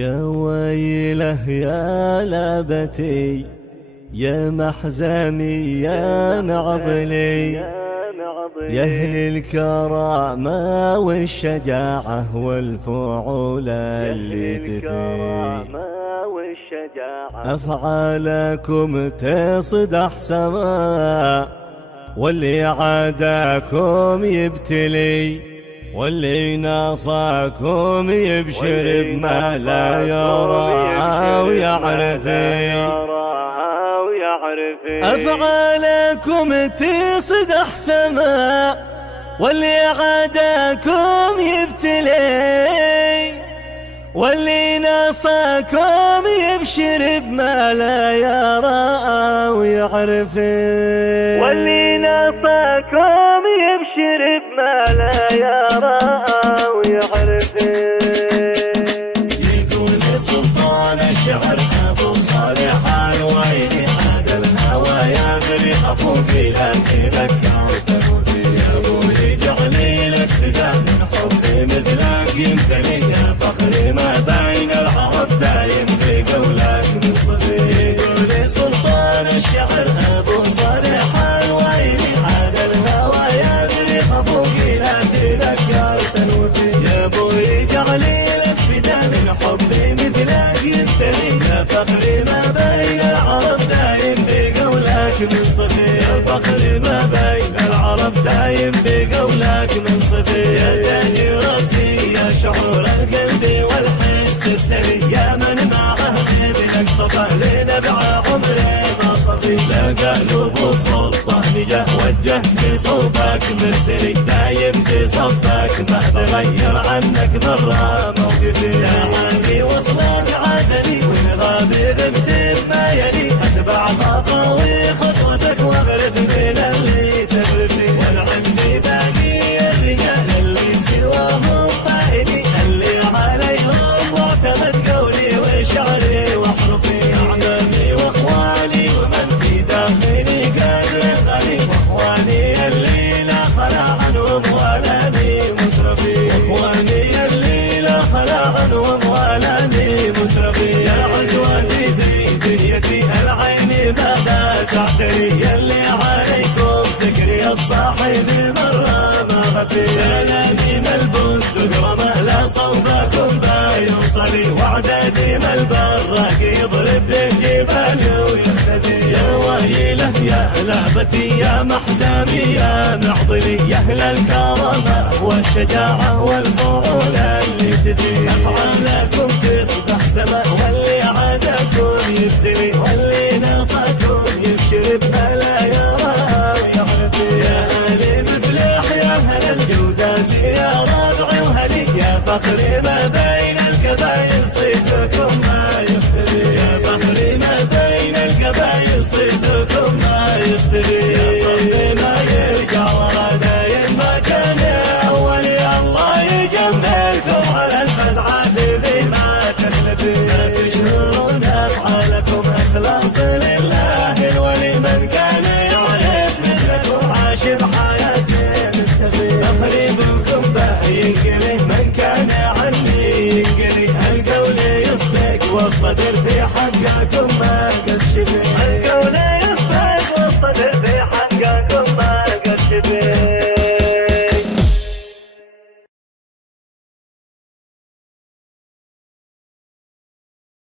يا ويله يا لابتي يا محزمي يا معضلي، يا أهل الكرامة والشجاعة والفعول اللي تفي، أفعالكم تصدح سماء واللي عاداكم يبتلي، واللي ناصاكم يبشر بما لا يرى ويعرفي، أفعالكم تصدح سماء واللي عاداكم يبتلي، واللي ناصاكم يبشر بما لا يرى ويعرفي، واللي ناصاكم يبشر بما لا يرى ويعرفي. يقول سلطان الشعر أبو صالح الويلي هذا الهوى يا بريء أبوكي لا تذكرته فيه، يا أبوي جعلي لك فدا من حبي مثلك يمتلي، يا فخري ما بين العرب دايم بقولك من صفي. يقول سلطان الشعر أبو صالح الويلي هذا الهوى يا بريء أبوكي لا تذكرته فيه، يا أبوي جعلي لك فدا من حبي مثلك يمتلي، يا فخري ما بين العرب دايم بقولك من صفي، يا فخري ما بين العرب دايم بقولك من صفي. يا تاج راسي يا شعور القلب والحس السري، يا من معه ابنك صفى لنبع عمره ما صفي، لا قلب سلطه نجاه وجه بصوبك مرسلي، دايم بصفك ما بغير عنك مره موقفي، يا عندي وصلك عدني ونغابي غبت بما يلي، اتبع خطوي خطوتك واغرف من اللي تغرفي، وانا عندي باقي الرجال اللي سواهم بايني، اللي عليهم معتمد قولي وشعري واحرفي، اعمامي واخواني ومن في داخلي قادر غني، واخواني اللي لا خلا عنهم ولا بي مترفي، واخواني اللي لا خلا عنهم ولا بي مترفي. يا عزوتي في دنيتي العين ما تعتري، يلي عليكم فكري الصاحب مرة ما غفي، سلامي ملبون دقرمه لا صوبكم بايوصلي، وعددي مالبراق يضرب بالجبال ويختفي. يا ويله يا لعبتي يا محزامي يا معضلي، يا أهل الكرامة والشجاعة والفعول اللي تفي، أفعالكم